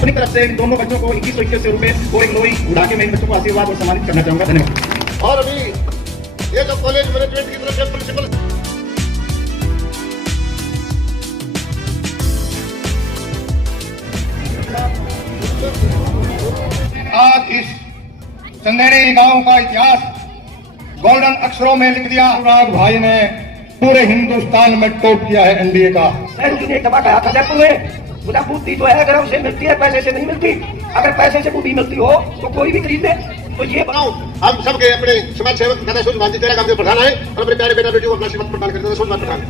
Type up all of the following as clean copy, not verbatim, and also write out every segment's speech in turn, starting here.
अपनी तरफ से इन दोनों बच्चों को 2181 रुपए और एक लोई उड़ा के मैं इन बच्चों को आशीर्वाद और सम्मानित करना चाहूंगा। धन्यवाद। और अभी ये जो कॉलेज मैनेजमेंट की तरफ से प्रिंसिपल आज इस चंदेड़ी गांव का इतिहास गोल्डन अक्षरों में लिख दिया। अनुराग भाई ने पूरे हिंदुस्तान में टॉप किया है एनडीए का। मुझे बुद्धि जो है अगर उसे मिलती है, पैसे से नहीं मिलती। अगर पैसे से बुद्धि मिलती हो तो कोई भी खरीद ले। तो ये बनाओ हम सबके अपने समाज सेवक दादा सूझ भांजी तेरा काम के प्रधान है और अपने प्यारे बेटा बेटी को अपना आशीर्वाद प्रदान करते हैं। सूझ प्रधान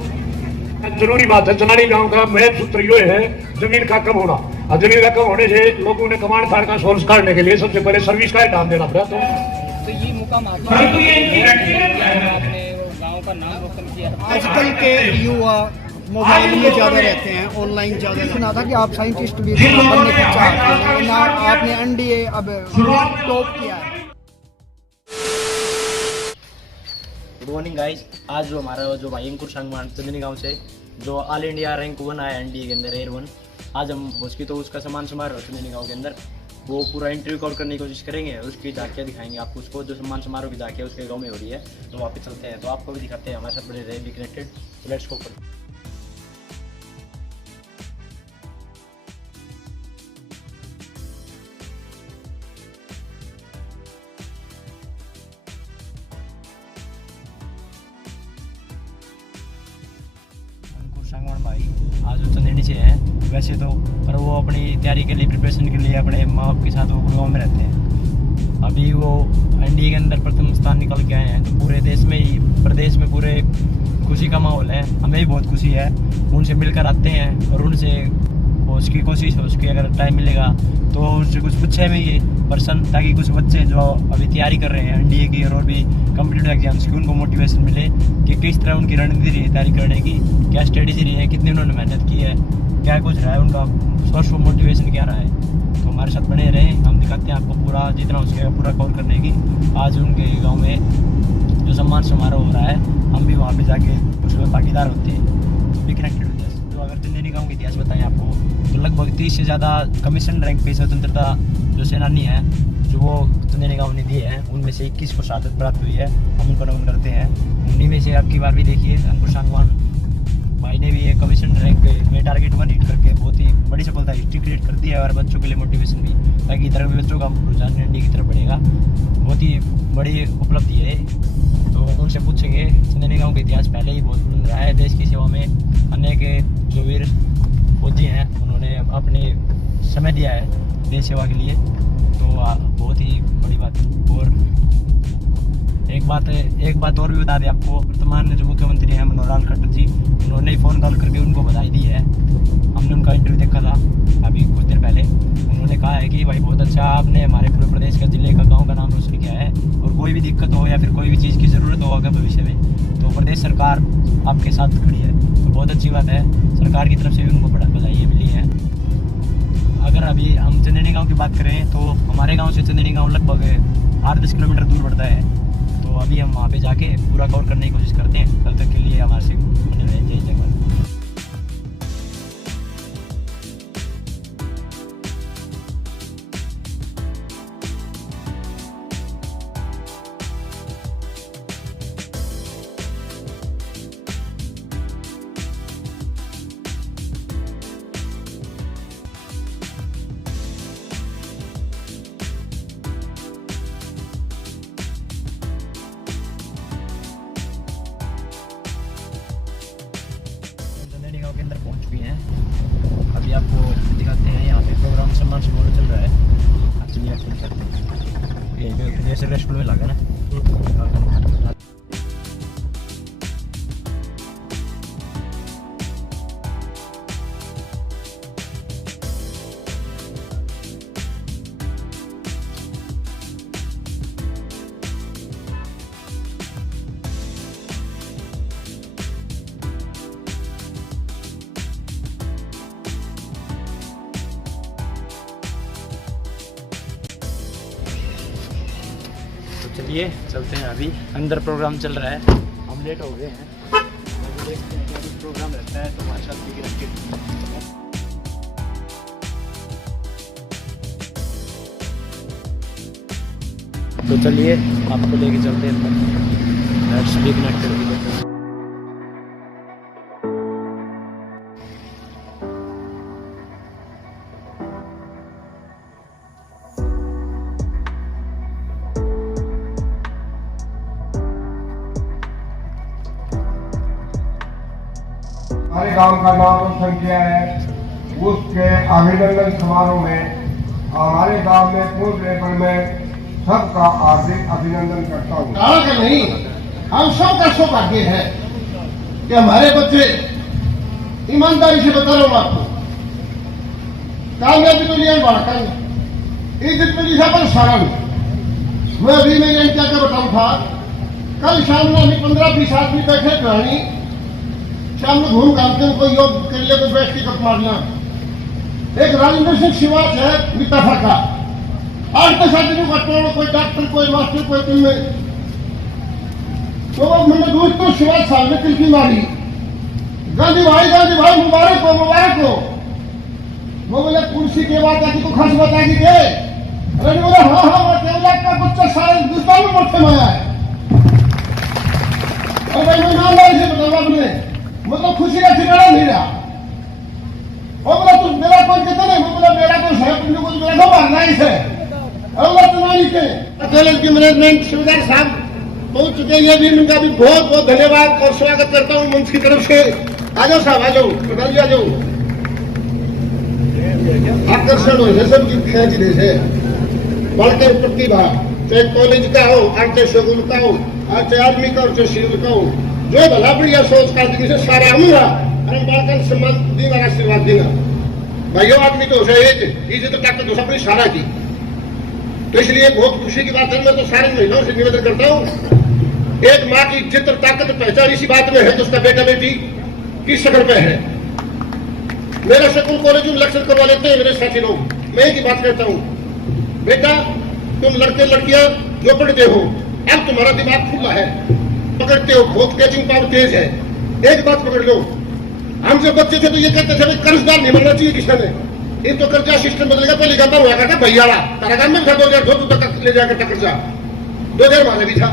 जरूरी बात है। चंदेड़ी गांव का मेन सूत्र ये है जमीन का कम होना, और जमीन का कम होने से लोगों ने कमांड फाड़ का सोर्स काटने के लिए सबसे पहले सर्विस का दाम देना पड़ा। तो ये मुकाम आपने गाँव का नाम रोशन किया। आजकल के युवा मोबाइल में ज़्यादा रहते हैं, ऑनलाइन ज़्यादा। सुना था कि आप साइंटिस्ट भी बनने की चाहते हैं ना, आपने एनडीए अब टॉप किया है। Good morning guys. आज जो हमारा जो भाई अंकुर संगमान चंदनी गांव से जो ऑल इंडिया रैंक 1 आया एनडीए के अंदर एयर 1, आज हम उसकी तो उसका सम्मान समारोह चंदनी गांव के अंदर वो पूरा इंटरव्यू कॉल करने की कोशिश करेंगे और उसकी झांकियाँ दिखाएंगे आपको। उसको जो सम्मान समारोह की झांकियाँ उसके गाँव में हो रही है, तो वहाँ पे चलते हैं, तो आपको भी दिखाते हैं। हमारे साथ बड़े रहे भी कनेक्टेड। तो लेट्स गो। संगवान भाई आज वो चंदेड़ी से हैं वैसे तो, पर वो अपनी तैयारी के लिए प्रिपरेशन के लिए अपने माँ बाप के साथ वो गाँव में रहते हैं। अभी वो एनडीए के अंदर प्रथम स्थान निकल के आए हैं, तो पूरे देश में ही प्रदेश में पूरे खुशी का माहौल है। हमें भी बहुत खुशी है। उनसे मिलकर आते हैं और उनसे उसकी कोशिश है, उसकी अगर टाइम मिलेगा तो उनसे कुछ पूछे भी ये पर्सन, ताकि कुछ बच्चे जो अभी तैयारी कर रहे हैं एनडीए की और भी कम्पिटिटिव एग्जाम्स की, उनको मोटिवेशन मिले कि किस तरह उनकी रणनीति रही है तैयारी करने की, क्या स्ट्रेटेजी रही है, कितनी उन्होंने मेहनत की है, क्या कुछ रहा है उनका सोर्स ऑफ मोटिवेशन क्या रहा है। तो हमारे साथ बने रहें, हम दिखाते हैं आपको पूरा जितना उसके पूरा कवर करने की। आज उनके गाँव में जो सम्मान समारोह हो रहा है, हम भी वहाँ पर जाके उसमें भागीदार होते हैं। बी कनेक्टेड होते हैं। तो अगर चंदेड़ी गाँव का इतिहास बताएं आपको, तो लगभग 30 से ज़्यादा कमीशन रैंक पे स्वतंत्रता जो सेनानी है जो वो चंदेड़ी गाँव ने दिए हैं, उनमें से 21 को शहादत प्राप्त हुई है। हम उनको नमन करते हैं। उन्हीं में से आपकी बार भी देखिए अंकुर संगवान भाई ने भी एक कमीशन रैंक में टारगेट 1 हिट करके बहुत ही बड़ी सफलता हिस्ट्री क्रिएट कर दी है, और बच्चों के लिए मोटिवेशन भी, ताकि इधर भी बच्चों का रुझान एनडीए की तरफ बढ़ेगा। बहुत ही बड़ी उपलब्धि है। तो उनसे पूछेंगे चंदेड़ी गाँव का इतिहास पहले ही बहुत बुलंद रहा है। देश की सेवा में अनेक जो वीर फौजी हैं उन्होंने अपने समय दिया है देश सेवा के लिए, तो बहुत ही बड़ी बात है। और एक बात और भी बता दें आपको, वर्तमान जो मुख्यमंत्री हैं मनोहर खट्टर जी, उन्होंने फ़ोन कॉल करके उनको बधाई दी है। हमने उनका इंटरव्यू देखा था अभी कुछ देर पहले। उन्होंने कहा है कि भाई बहुत अच्छा आपने हमारे पूरे प्रदेश का, जिले का, गाँव का नाम रोशन किया है, और कोई भी दिक्कत हो या फिर कोई भी चीज़ की ज़रूरत हो अगर भविष्य में, तो प्रदेश सरकार आपके साथ खड़ी है। तो बहुत अच्छी बात है। सरकार की तरफ से भी उनको बड़ा बधाई मिली है। अगर अभी हम चंदेड़ी गांव की बात करें तो हमारे गांव से चंदेड़ी गांव लगभग 8-10 किलोमीटर दूर पड़ता है। तो अभी हम वहाँ पे जाके पूरा कवर करने की कोशिश करते हैं। तब तक के लिए हमारे से बने रहें। जय जगन्नाथ। के अंदर पहुंच चुकी हैं। अभी आपको दिखाते हैं यहाँ पे प्रोग्राम सम्मान समारोह चल रहा है। चलिए करते हैं। यहीं पे जैसे रेस्टोरेंट में लगा ना। चलिए चलते हैं, अभी अंदर प्रोग्राम चल रहा है, हम लेट हो गए हैं। अभी देखते हैं अभी प्रोग्राम रहता है तो हमारे साथ भी रख के। तो चलिए आपको लेके चलते हैं अंदर, let's be connected with it. हमारे गांव का नाम रोशन किया है, उसके अभिनंदन समारोह में हमारे गांव में पूर्ण लेवल में सबका हार्दिक अभिनंदन करता हूँ। कहा नहीं, हम सबका सौभाग्य है कि हमारे बच्चे, ईमानदारी से बता रहा हूँ आपको, कामयाबी तो लिया बाढ़ इज्जत में लिखा पर सारण। मैं अभी मैंने क्या क्या बताऊँ था, कल शाम में अभी 15-20 आदमी बैठे कहानी शाम में घूम घामते उनको योग कर लिया, कोई बैठ के कप मारना। एक राजेंद्र सिंह शिवाज है मिताफा का, 8-10 आदमी का टोड़, कोई डॉक्टर, कोई मास्टर, कोई तुम में। तो मैंने दोस्तों शिवाज साहब ने तिलकी मारी, गांधी भाई मुबारक हो, मुबारक हो। वो बोले कुर्सी के बाद आदि को खास बता दी थे। अरे बोले हाँ का बच्चा सारे हिंदुस्तान में मौके में आया है। और भाई मैं ईमानदारी से बताऊंगा आपने, मतलब खुशी का ठिकाना नहीं रहा। वो बोला तुम मेरा कौन कहते नहीं, वो बोला मेरा तो है, तुमने कुछ मेरा को मारना ही है। अल्लाह तुम्हारी के अकेले की मैनेजमेंट सूबेदार साहब पहुंच चुके हैं, ये भी उनका भी बहुत बहुत धन्यवाद और स्वागत करता हूँ मंच की तरफ से। आ जाओ साहब, आ जाओ, प्रधान जी आ जाओ। आकर्षण हो सबकी खेचने से बढ़कर प्रतिभा, चाहे कॉलेज का हो, चाहे स्कूल का हो, चाहे आदमी का हो, चाहे सिविल का हो, जो भला बढ़िया सोच का आदमी से सारा हूँगा अरे बालकन सम्मान देगा, आशीर्वाद देगा। भाइयों आदमी तो है इज्जत ताकत तो सबने सारा की, तो इसलिए बहुत खुशी की बात है। मैं तो सारी महिलाओं से निवेदन करता हूँ, एक माँ की इज्जत और ताकत पहचान इसी बात में है कि उसका बेटा बेटी किस शक्ल पे है। मेरा स्कूल कॉलेज में लेक्चर करवा लेते हैं मेरे साथी लोग, मैं एक ही बात कहता हूँ, बेटा तुम लड़के लड़कियां जो पढ़ते हो, अब तुम्हारा दिमाग खुला है, पकड़ते हो, बहुत कैचिंग पावर तेज है। एक बात पकड़ लो, हम जब बच्चे थे तो ये कहते थे कर्जदार नहीं बनना चाहिए किसी ने, ये तो कर्जा सिस्टम बदलेगा। पहले गाता हुआ करता भैयाड़ा तारा गांव में था 2002 तक ले जाकर टक्कर जा, 2000 में भी था।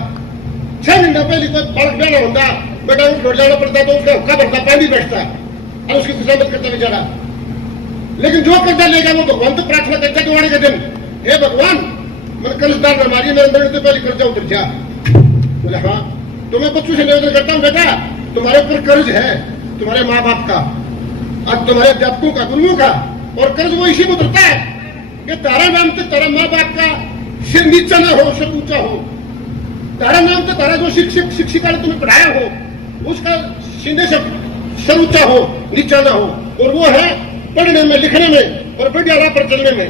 6 महीना पहले कोई बालक बयाना होता, बेटा उठ जाना पड़ता तो उसका हक्का भरता, पानी बैठता और उसकी खुशामद करता बेचारा। लेकिन जो कर्जा लेगा वो भगवान तो प्रार्थना करता दिवाली के दिन, हे भगवान मैंने कर्जदार न मारी, मेरे अंदर तो पहले कर्जा उतर जा। बोले हाँ, तो मैं बच्चों से निवेदन करता हूँ, बेटा तुम्हारे ऊपर कर्ज है, तुम्हारे माँ बाप का, अब तुम्हारे अध्यापकों का, गुरुओं का, और कर्ज वो इसी में उतरता है कि तारा नाम से तारा माँ बाप का सिर नीचा ना हो, सिर ऊंचा हो। तारा नाम से तारा जो शिक्षक शिक्षिका ने तुम्हें पढ़ाया हो, उसका सीधे से सर ऊंचा हो, नीचा ना हो, और वो है पढ़ने में, लिखने में और बढ़िया राह पर चलने में।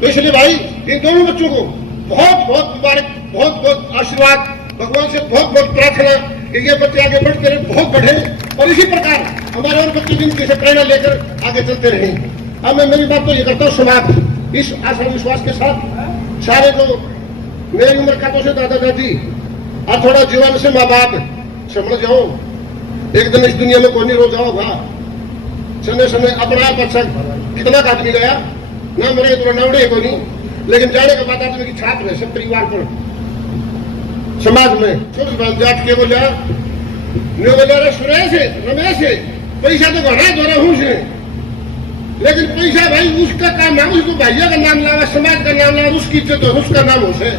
तो इसलिए भाई इन दोनों बच्चों को बहुत बहुत मुबारक, बहुत बहुत आशीर्वाद, भगवान से बहुत बहुत प्रार्थना कि ये बच्चे आगे बढ़ते रहे, बहुत बढ़े, और इसी प्रकार हमारे और बच्चे जिनकी से प्रेरणा लेकर आगे चलते रहे। अब मैं मेरी बात तो ये करता हूँ, समाज इस आशा विश्वास के साथ सारे जो मेरी उम्र का तो से दादा दादी और थोड़ा जीवन से माँ बाप समझ जाओ, एक दिन इस दुनिया में कोई नहीं रो जाओगा। समय समय अपना आप अच्छा कितना आदमी गया ना, मेरे तो नवड़े को नहीं, लेकिन जाने के बाद आदमी की छाप है सब परिवार पर, समाज में जाट के बोला सुरेश रमेश पैसा तो घना द्वारा हूँ से, लेकिन पैसा भाई उसका काम है, उसको भैया का नाम लावा, समाज का नाम लावा, उसकी इज्जत हो, उसका नाम हो से।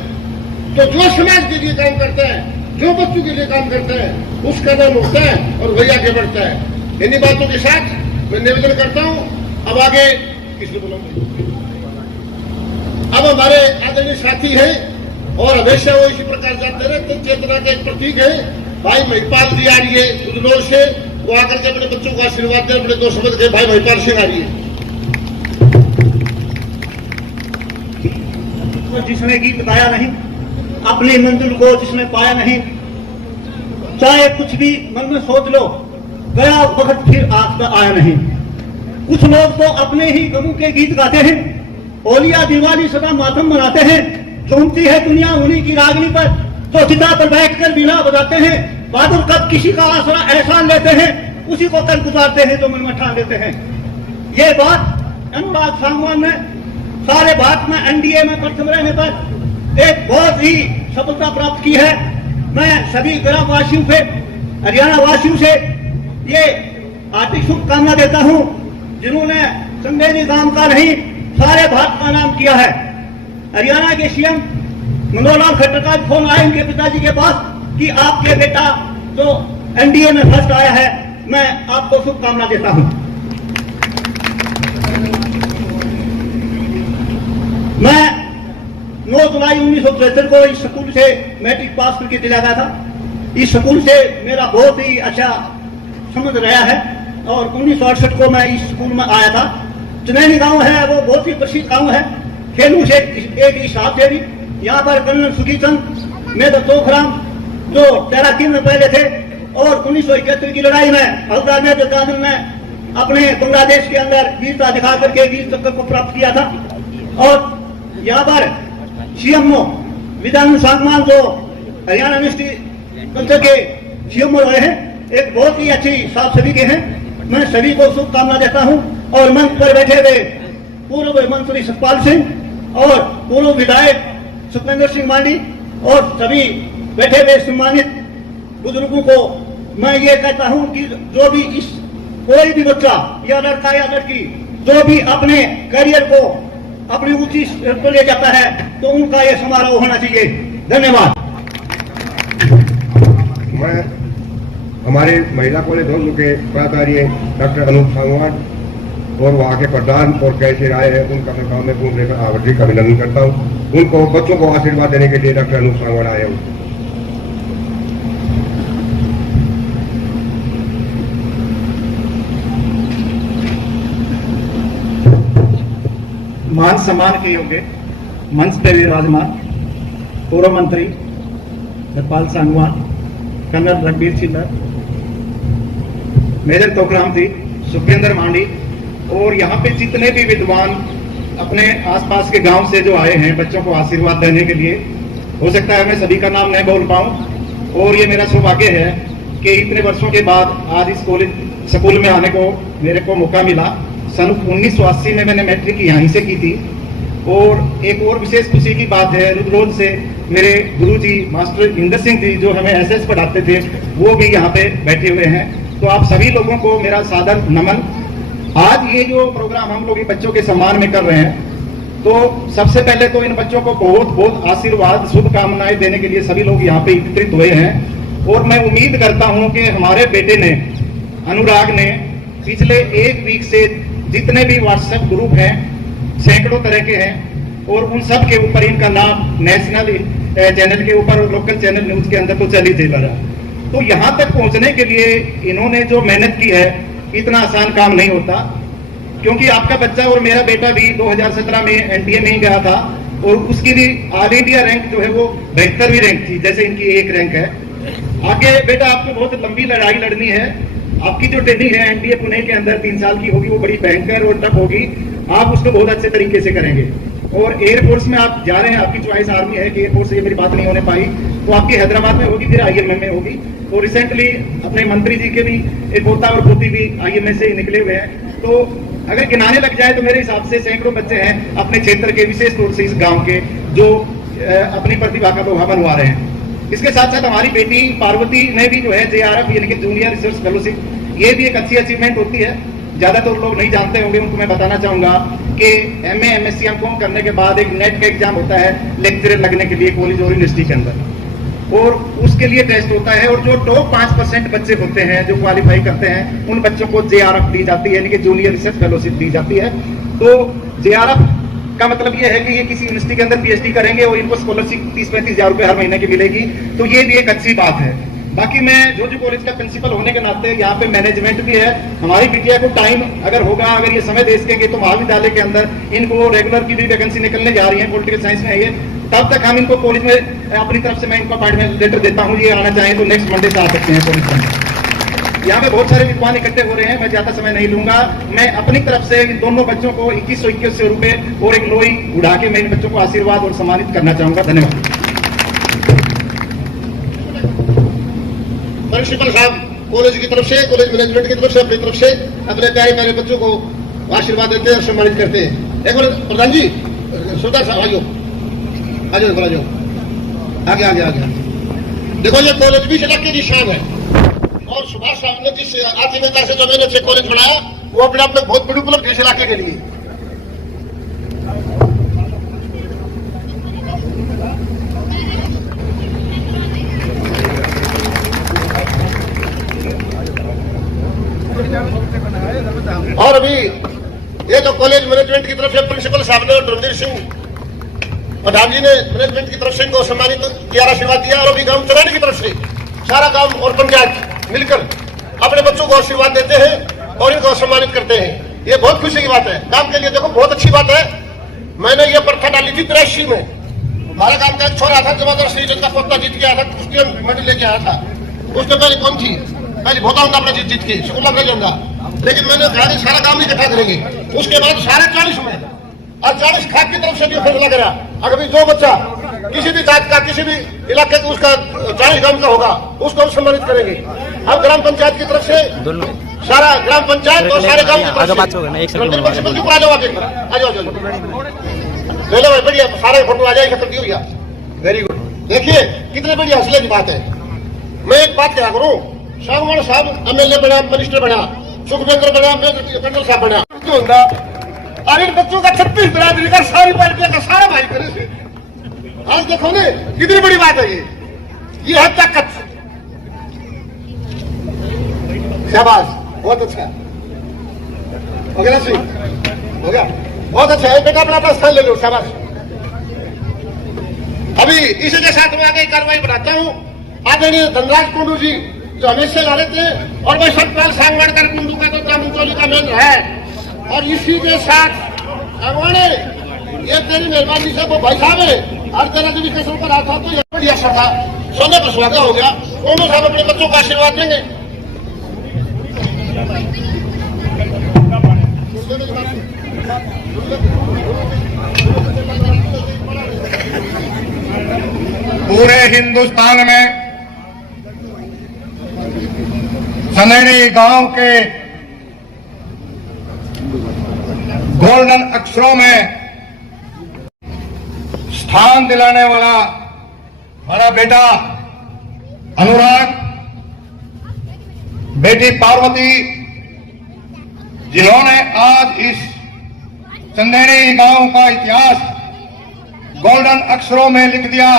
तो जो समाज के लिए काम करता है, जो बच्चों के लिए काम करता है, उसका नाम होता है और वही आगे बढ़ता है। इन्हीं बातों के साथ मैं निवेदन करता हूँ। अब आगे किसने बोला, अब हमारे आदरणीय साथी हैं और हमेशा वो इसी प्रकार जाते रहते, चेतना के एक प्रतीक है भाई महिपाल जी आ रही है उदलोर से, वो आकर के अपने बच्चों को आशीर्वाद दे, अपने दो शब्द के भाई महिपाल सिंह आ रही है। जिसने गीत गाया नहीं, अपनी मंजिल को जिसने पाया नहीं, चाहे कुछ भी मन में सोच लो, गया वक्त फिर आंख में आया नहीं। कुछ लोग तो अपने ही गमों के गीत गाते हैं, होलिया दिवाली सदा मातम मनाते हैं, झूमती है दुनिया उन्हीं की रागनी पर, तो चिता पर बैठकर बीना बजाते हैं, बहादुर कब किसी का आसरा एहसान लेते हैं, उसी को कल गुजारते हैं जो मन में ठान लेते हैं। ये बात अनुराग सांगवान ने सारे भारत में एनडीए में प्रथम रहने पर एक बहुत ही सफलता प्राप्त की है। मैं सभी ग्राम वासियों से, हरियाणा वासियों से ये हार्दिक शुभकामना देता हूं जिन्होंने संवेदी गांव का नहीं सारे भारत का नाम किया है। हरियाणा के सीएम मनोहर लाल खट्टर का फोन आया उनके पिताजी के पास कि आपके बेटा जो एनडीए में फर्स्ट आया है, मैं आपको शुभकामना देता हूं। मैं 9 जुलाई 1973 को इस स्कूल से मैट्रिक पास करके चला गया था। इस स्कूल से मेरा बहुत ही अच्छा संबंध रहा है और 1968 को मैं इस स्कूल में आया था। चनैनी गांव है, वो बहुत ही प्रसिद्ध गांव है। खेलू से एक हिसाब से भी यहाँ पर कर्नल सुखीचंद मेजर तोखराम जो तैराकी में पहले थे और 1971 की लड़ाई में हवलदार मेजर कासिम ने अपने बांग्लादेश के अंदर वीरता दिखा करके वीर चक्र को प्राप्त किया था। और यहाँ पर सीएमओ विद्यानंद सांगवान जो हरियाणा मिनिस्ट्री कल्चर के सीएमओ रहे हैं, एक बहुत ही अच्छी साफ सभी के हैं। मैं सभी को शुभकामना देता हूं और मंच पर बैठे हुए पूर्व मंत्री सतपाल सिंह और पूर्व विधायक सुखविंदर सिंह मांडी और सभी बैठे हुए सम्मानित बुजुर्गों को मैं ये कहता हूं कि जो भी इस कोई भी बच्चा या लड़का या लड़की जो भी अपने करियर को अपनी ऊंची पर ले जाता है तो उनका ये समारोह होना चाहिए। धन्यवाद। मैं हमारे महिला कॉलेज धौलपुर के प्राचार्य डॉक्टर अनूप सांगवान और वहाँ के प्रधान और कैसे आए हैं उनका मैं गाँव में पूर्ण लेकर हार्दिक अभिनंदन करता हूँ। उनको बच्चों को आशीर्वाद देने के लिए डॉक्टर अनूप सांगवान आए हैं। मान सम्मान के योग्य मंच पर विराजमान पूर्व मंत्री सतपाल सांगवान, कर्नल रणबीर चिल्लर, मेजर तोखराम जी, सुखविंदर मांडी और यहाँ पे जितने भी विद्वान अपने आसपास के गांव से जो आए हैं बच्चों को आशीर्वाद देने के लिए। हो सकता है मैं सभी का नाम नहीं बोल पाऊं और ये मेरा सौभाग्य है कि इतने वर्षों के बाद आज इस स्कूल में आने को मेरे को मौका मिला। सन 1980 में मैंने मैट्रिक यहीं से की थी। और एक और विशेष खुशी की बात है, रुद्रोज से मेरे गुरुजी मास्टर इंदर सिंह जी जो हमें एसएस पढ़ाते थे वो भी यहाँ पे बैठे हुए हैं। तो आप सभी लोगों को मेरा सादर नमन। आज ये जो प्रोग्राम हम लोग बच्चों के सम्मान में कर रहे हैं, तो सबसे पहले तो इन बच्चों को बहुत बहुत आशीर्वाद शुभकामनाएं देने के लिए सभी लोग यहाँ पे एकत्रित हुए हैं। और मैं उम्मीद करता हूँ कि हमारे बेटे ने, अनुराग ने, पिछले एक वीक से जितने भी व्हाट्सएप ग्रुप हैं सैकड़ों तरह के हैं और उन सब के ऊपर इनका नाम नेशनल चैनल के ऊपर और लोकल चैनल न्यूज के अंदर तो चल ही दे रहा। तो यहाँ तक पहुँचने के लिए इन्होंने जो मेहनत की है इतना आसान काम नहीं होता, क्योंकि आपका बच्चा और मेरा बेटा भी 2017 में एनडीए में ही गया था और उसकी भी ऑल इंडिया रैंक जो है वो 72वीं रैंक थी, जैसे इनकी एक रैंक है। आगे बेटा आपको बहुत लंबी लड़ाई लड़नी है। आपकी जो ट्रेनिंग है एनडीए पुणे के अंदर 3 साल की होगी, वो बड़ी भयंकर और टफ होगी। आप उसको बहुत अच्छे तरीके से करेंगे। और एयरफोर्स में आप जा रहे हैं, आपकी चॉइस आर्मी है कि एयरफोर्स से ये मेरी बात नहीं होने पाई, तो आपकी हैदराबाद में होगी, फिर आईएमए में होगी। तो रिसेंटली अपने मंत्री जी के भी एक पोता और पोती भी आईएमए से निकले हुए हैं। तो अगर गिनाने लग जाए तो मेरे हिसाब से सैकड़ों बच्चे हैं अपने क्षेत्र के, विशेष तौर से इस गांव के, जो अपनी प्रतिभा का लोहा बनवा रहे हैं। इसके साथ साथ हमारी बेटी पार्वती ने भी जो है JRF यानी कि जूनियर रिसर्च फेलोशिप, ये भी एक अच्छी अचीवमेंट होती है। ज्यादातर लोग नहीं जानते होंगे, उनको मैं बताना चाहूंगा कि MA MSc M.Com करने के बाद एक नेट का एग्जाम होता है लेक्चरर लगने के लिए कॉलेज और यूनिवर्सिटी के अंदर, और उसके लिए टेस्ट होता है। और जो टॉप 5% बच्चे होते हैं जो क्वालिफाई करते हैं, उन बच्चों को JRF दी जाती है, यानी कि जूनियर रिसर्च फेलोशिप दी जाती है। तो JRF का मतलब ये है कि ये किसी यूनिवर्सिटी के अंदर PhD करेंगे और इनको स्कॉलरशिप 30-35 हजार रुपए हर महीने की मिलेगी। तो ये भी एक अच्छी बात है। बाकी मैं जो कॉलेज का प्रिंसिपल होने के नाते यहाँ पे मैनेजमेंट भी है। हमारी बिटिया को टाइम अगर होगा, अगर ये समय दे सकेंगे तो महाविद्यालय के अंदर इनको रेगुलर की भी वैकेंसी निकलने जा रही है, पॉलिटिकल साइंस में है ये, तब तक हम इनको कॉलेज में अपनी तरफ से मैं इनको अपॉइंटमेंट लेटर देता हूँ। ये आना चाहें तो नेक्स्ट मंडे से आ सकते हैं कॉलेज में। यहाँ पे बहुत सारे विद्वान इकट्ठे हो रहे हैं, मैं ज्यादा समय नहीं लूंगा। मैं अपनी तरफ से इन दोनों बच्चों को 2121 रुपए और एक लोई उड़ा के मैं इन बच्चों को आशीर्वाद और सम्मानित करना चाहूंगा। धन्यवाद। प्रिंसिपल साहब कॉलेज की तरफ से, कॉलेज मैनेजमेंट की तरफ से, अपनी तरफ से अपने प्यारे प्यारे बच्चों को आशीर्वाद देते हैं और सम्मानित करते हैं। एक बार प्रधान जी, सरदार साहब आइयो, आ जाओ, आ जाओ, आगे आगे आगे। देखो ये कॉलेज भी इलाके की शान है और सुभाष साहब ने जिस आजीविका से जो मेहनत से कॉलेज बनाया वो अपने आप में बहुत बड़ी उपलब्धि इस इलाके के लिए। और अभी ये तो कॉलेज मैनेजमेंट की तरफ से प्रिंसिपल साहब ने रणधीर सिंह प्रधान जी ने मैनेजमेंट की तरफ से इनको सम्मानित किया, आशीर्वाद दिया। और अभी गांव चलाने की तरफ से सारा गांव और पंचायत मिलकर अपने बच्चों को आशीर्वाद देते हैं और इनको सम्मानित करते हैं। ये बहुत खुशी की बात है गांव के लिए। देखो बहुत अच्छी बात है। मैंने ये प्रथा डाली थी 83 में। हमारे गांव का एक छोरा था, जबरदस्त श्री का पोता जीत गया था, कुश्ती मेडल लेके आया था। उसने पहले कौन थी, पहले बहुत होता अपना जीत के स्कूल में लेंगा, लेकिन मैंने कहा सारा गांव इकट्ठा करेंगे। उसके बाद 40 में और 40 खाक की तरफ से भी फैसला करा, अगर जो बच्चा किसी भी जात का, किसी भी इलाके का, उसका 40 गांव का होगा, उसको हम सम्मानित करेंगे। अब ग्राम पंचायत की तरफ से सारा ग्राम पंचायत और सारे गांव की तरफ से आ जाओ, ले लो भाई, बढ़िया, सारे फोटो आ जाए, खत्म की हो गया। Very good. देखिए कितने बढ़िया हौसले की बात है। मैं एक बात क्या करूं, सागवान साहब एमएलए बना, मिनिस्टर बना, सुखविंदर बना, कर्नल साहब बना, होगा। और इन बच्चों का 36 बिरादरी का सारी पार्टियों का सारा भाई करे से। आज देखो ने कितनी बड़ी बात है ये है ताकत। शाबाश, बहुत अच्छा हो गया सिंह, हो गया, बहुत अच्छा है बेटा, अपना स्थान ले लो, शाबाश। अभी इसी के साथ में आगे कार्रवाई बनाता हूँ। आदरणीय धनराज कुंडू जी जो हमेशा ला रहे थे, और मैं सतपाल सांगवाड़कर कुंडू का तो चामुचौली का मेल है। और इसी के साथ अगवाने ये तेरी मेहरबानी से वो भाई साहब है, हर तरह के विश्लेषण पर आता था, तो ये बढ़िया सभा सोने पर सुहागा हो गया। दोनों साहब अपने बच्चों का आशीर्वाद देंगे। पूरे हिंदुस्तान में सनेड़ी गांव के गोल्डन अक्षरों में स्थान दिलाने वाला हमारा बेटा अनुराग, बेटी पार्वती, जिन्होंने आज इस सनेड़ी गांव का इतिहास गोल्डन अक्षरों में लिख दिया।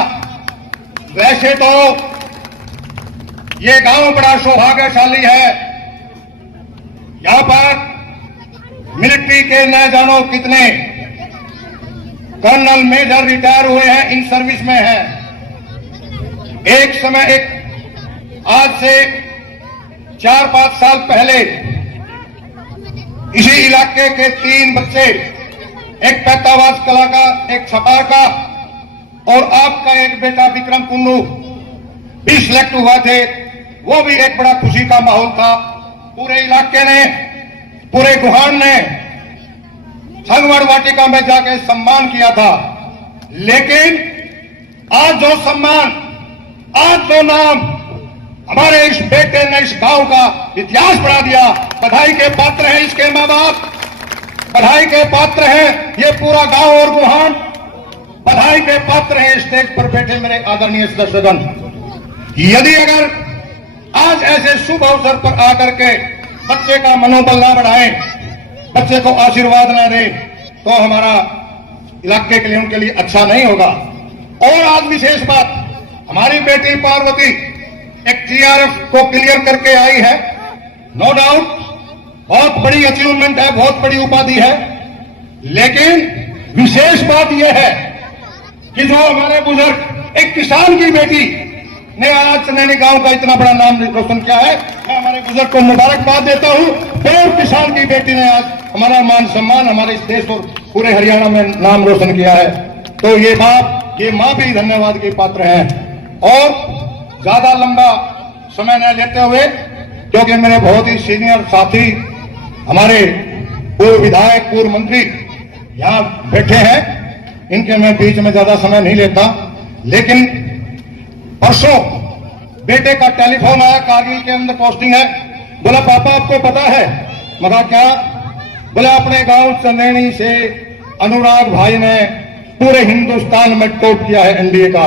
वैसे तो ये गांव बड़ा सौभाग्यशाली है। यहां पर मिलिट्री के न जानो कितने कर्नल मेजर रिटायर हुए हैं, इन सर्विस में हैं। एक समय आज से 4-5 साल पहले इसी इलाके के 3 बच्चे, एक पैतावास कला का, एक छपार का और आपका एक बेटा विक्रम कुंडू भी सिलेक्ट हुआ थे। वो भी एक बड़ा खुशी का माहौल था। पूरे इलाके ने, पूरे गुहान ने संगवाड़ वाटिका में जाके सम्मान किया था। लेकिन आज जो सम्मान, आज जो नाम हमारे इस बेटे ने इस गांव का इतिहास बढ़ा दिया, बधाई के पात्र हैं इसके मां बाप, बधाई के पात्र हैं ये पूरा गांव और गुहान, बधाई के पात्र हैं स्टेज पर बैठे मेरे आदरणीय सदस्यगण। यदि अगर आज ऐसे शुभ अवसर पर आकर के बच्चे का मनोबल ना बढ़ाएं, बच्चे को आशीर्वाद ना दें, तो हमारा इलाके के लिए, उनके लिए अच्छा नहीं होगा। और आज विशेष बात, हमारी बेटी पार्वती एक जीआरएफ को क्लियर करके आई है। नो डाउट बहुत बड़ी अचीवमेंट है, बहुत बड़ी उपाधि है। लेकिन विशेष बात यह है कि जो हमारे बुजुर्ग, एक किसान की बेटी ने आज सनेड़ी गांव का इतना बड़ा नाम रोशन किया है। मैं हमारे बुजुर्ग को मुबारकबाद देता हूं। और किसान की बेटी ने आज हमारा मान सम्मान, हमारे इस देश और पूरे हरियाणा में नाम रोशन किया है। तो ये बाप, ये मां भी धन्यवाद के पात्र हैं। और ज्यादा लंबा समय न लेते हुए, क्योंकि मेरे बहुत ही सीनियर साथी, हमारे पूर्व विधायक, पूर्व मंत्री यहां बैठे हैं, इनके मैं बीच में ज्यादा समय नहीं लेता। लेकिन परसों बेटे का टेलीफोन आया, कारगिल के अंदर पोस्टिंग है। बोला पापा आपको पता है? मगर क्या? बोला अपने गांव चंदेनी से अनुराग भाई ने पूरे हिंदुस्तान में टॉप किया है एनडीए का।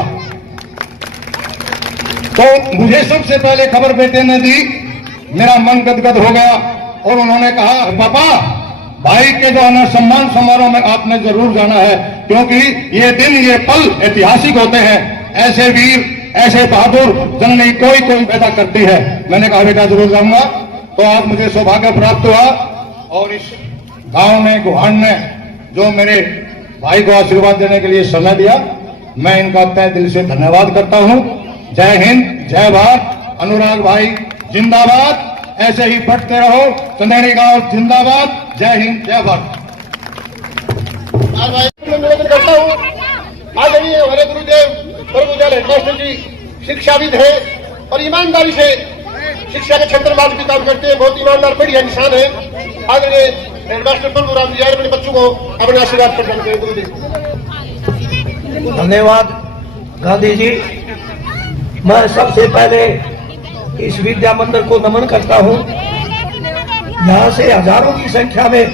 तो मुझे सबसे पहले खबर बेटे ने दी, मेरा मन गदगद हो गया और उन्होंने कहा पापा भाई के जो है सम्मान समारोह में आपने जरूर जाना है, क्योंकि ये दिन ये पल ऐतिहासिक होते हैं। ऐसे वीर ऐसे बहादुर जननी कोई पैदा करती है। मैंने कहा बेटा जरूर जाऊंगा। तो आज मुझे सौभाग्य प्राप्त हुआ और इस गांव में गुहान ने जो मेरे भाई को आशीर्वाद देने के लिए समय दिया, मैं इनका तहे दिल से धन्यवाद करता हूं। जय हिंद, जय भारत। अनुराग भाई जिंदाबाद, ऐसे ही बढ़ते रहो। चंदेनी गांव जिंदाबाद। जय हिंद, जय भारत। निवेदन करता हूँ, आदरणीय हमारे गुरुदेव प्रभुदयाल हेडमास्टर जी शिक्षाविद है और ईमानदारी से शिक्षा के क्षेत्र में भी काम करते हैं। बहुत ईमानदार बढ़िया इंसान है। आदरणीय हेडमास्टर प्रभुराम जी अपने बच्चों को अपने आशीर्वाद प्रदान करें। गुरुदेव धन्यवाद गांधी जी। मैं सबसे पहले इस विद्या मंदिर को नमन करता हूं। यहाँ से हजारों की संख्या में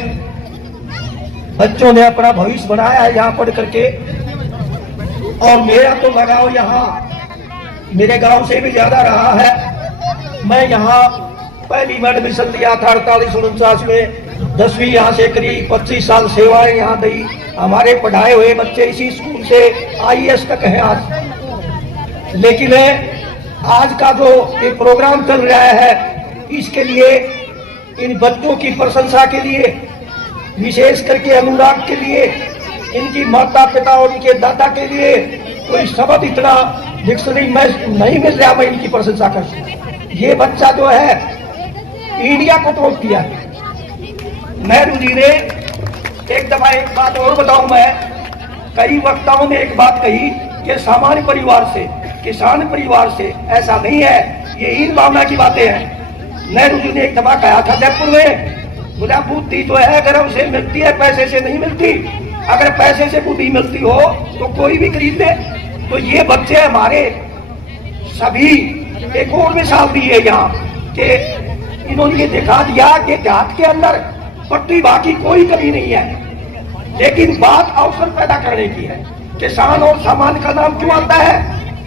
बच्चों ने अपना भविष्य बनाया है यहाँ पढ़ करके, और मेरा तो लगाव यहाँ मेरे गांव से भी ज्यादा रहा है। मैं यहाँ पहली में एडमिशन लिया था 48-49 में। 10वीं यहाँ से करीब 25 साल सेवाएं यहाँ दी। हमारे पढ़ाए हुए बच्चे इसी स्कूल से IAS तक हैं आज। लेकिन आज का जो ये प्रोग्राम चल रहा है, इसके लिए इन बच्चों की प्रशंसा के लिए, विशेष करके अनुराग के लिए, इनकी माता पिता और इनके दादा के लिए कोई शब्द इतना डिक्शनरी में नहीं मिल रहा। मैं इनकी प्रशंसा कर सकूं। ये बच्चा जो है इंडिया को टॉप किया है। नेहरू जी ने एक दफा एक बात और बताऊं, मैं कई वक्ताओं ने एक बात कही कि सामान्य परिवार से, किसान परिवार से, ऐसा नहीं है। ये हीन भावना की बातें हैं। नेहरू जी ने एक दफा कहा था जयपुर में, बोला बुद्धि जो है गर्व से मिलती है, पैसे से नहीं मिलती। अगर पैसे से बुद्धि मिलती हो तो कोई भी खरीद ले। तो ये बच्चे हमारे सभी एक और मिसाल दी है यहाँ कि इन्होंने ये दिखा दिया कि देहात के अंदर प्रतिभा की कोई कमी नहीं है, लेकिन बात अवसर पैदा करने की है। किसान और सामान्य का नाम क्यों आता है?